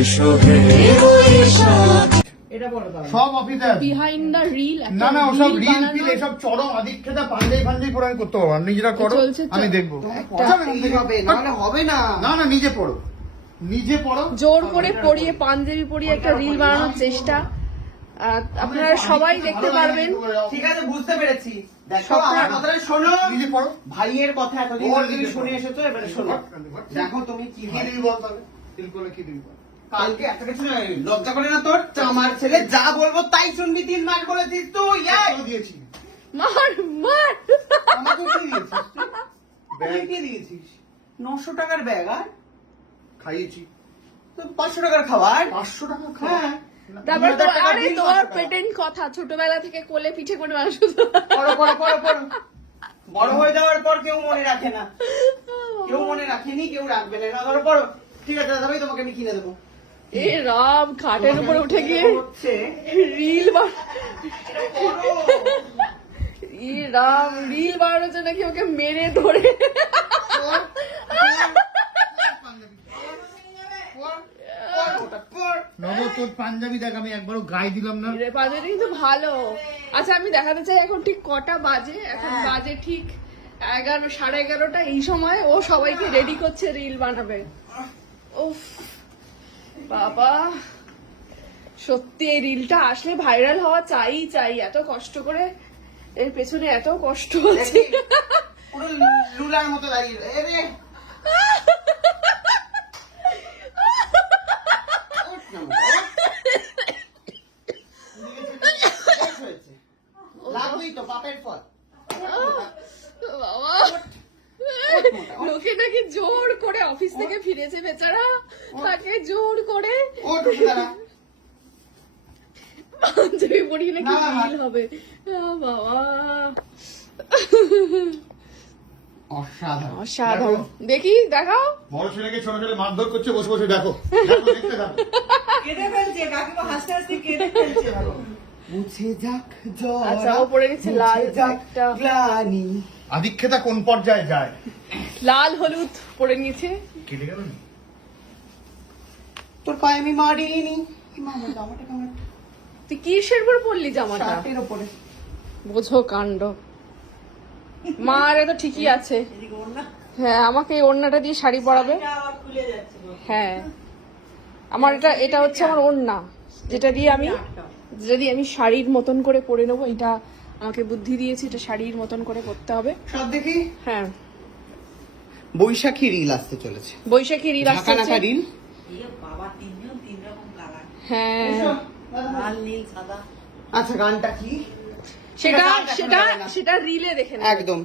এসো হে বৈশাখ। সব অফিসে বিহাইন্ড দ্য রিল না না ওসব রিল ফিল এসব চরম আদিক্ষেতা পাঞ্জাবি পরে আমি করতে পারবো না। নিজেরা করো, আমি দেখবো। হবে না। না না নিজে পড়ো, নিজে পড়ো। জোর করে পরিয়ে পাঞ্জাবি পরিয়ে একটা রিল বানানোর চেষ্টা আপনারা সবাই দেখতে পারবেন। ঠিক আছে, বুঝতে পেরেছি। দেখো আমার কথাটা শোনো, নিজে পড়ো। ভাইয়ের কথা এতদিন তুমি শুনে এসেছো, এবারে শোনো। দেখো তুমি কি কি দিবি বল তবে, রিল করে কি দিবি বল। কালকে এত কিছু নয়, লজ্জা করে না তোর? আমার ছেলে যা বলবো তাই শুনবি। 3 মাস বলেছিস তুই। দিয়েছি মার মার আমাকে কি দিয়েছিস তুই? কি দিয়েছিস? 900 টাকার ব্যাগ আর খাইয়েছি তো 500 টাকার খাবার। 500 টাকা খাওয়া। হ্যাঁ, তারপর তো 2000 টাকা আরে bill, তোমার 500 টাকা। পেটেন্ট কথা ছোটবেলা থেকে কোলে পিঠে করে মানুষ পড়ো পড়ো পড়ো পড়ো। বড় হয়ে যাওয়ার পর কেউ মনে রাখে না, কেউ মনে রাখেনি, কেউ রাখবে না। ধরো পড়ো। ঠিক আছে দাদা ভাই, তোমাকে আমি কিনে দেবো। এ রাম খাটের উপরে উঠে গিয়ে হচ্ছে রিল ই রাম রিল বানানোর জন্য কি ওকে মেরে ধরে নব তোর পাঞ্জাবি দেখ, আমি একবারও গায়ে দিলাম না। পাঞ্জাবি কিন্তু ভালো। আচ্ছা আমি দেখাতে চাই এখন ঠিক কটা বাজে। এখন বাজে ঠিক 11, 11:30 এই সময় ও সবাইকে রেডি করছে রিল বানাবে। উফ বাবা, সত্যি এই রিলটা আসলে ভাইরাল হওয়া চাই চাই। এত কষ্ট করে এর পেছনে এত কষ্ট আছে। পুরো লুলার মতো দাঁড়িয়ে রয়েছে। এরে লাগবেই তো, বাপের ফল। বাবা লোকে নাকি জোর করে অফিস থেকে ফিরেছে বেচারা, তাকে জোর করে পাঞ্জাবি পরিয়ে নাকি রিল হবে। বাবা অসাধারণ। অসাধারণ। দেখি দেখাও। বড় ছেলেকে ছোট ছেলে মারধর করছে, বসে বসে দেখো, দেখো, দেখতে থাকো। কেটে ফেলছে কাকিমা, হাসতে হাসতে কেটে ফেলছে। মুছে যাক জল, আচ্ছা ও পরে নিচ্ছে লাল একটা গ্লানি। আদিক্ষেতা কোন পর্যায়ে যায়? লাল হলুদ পরে নিয়েছে। কেটে গেল না? তোর পায়ে আমি মারিনি। মামা জামাটা কেমন একটা তুই কিসের উপর পরলি জামাটা? শার্টের উপরে। বোঝো কাণ্ড। মার তো ঠিকই আছে। হ্যাঁ আমাকে এই ওড়নাটা দিয়ে শাড়ি পরাবে। হ্যাঁ আমার এটা হচ্ছে আমার ওড়না, যেটা দিয়ে আমি শাড়ির মতন করে পরে নেবো। এটা আমাকে বুদ্ধি দিয়েছে, এটা শাড়ির মতন করে করতে হবে। সব দেখি। হ্যাঁ বৈশাখী রিল আসতে চলেছে। বৈশাখী রিল আসছে। ঢাকা রিল। হ্যাঁ আচ্ছা গানটা কি? সেটা রিলে দেখে নেবে। একদম।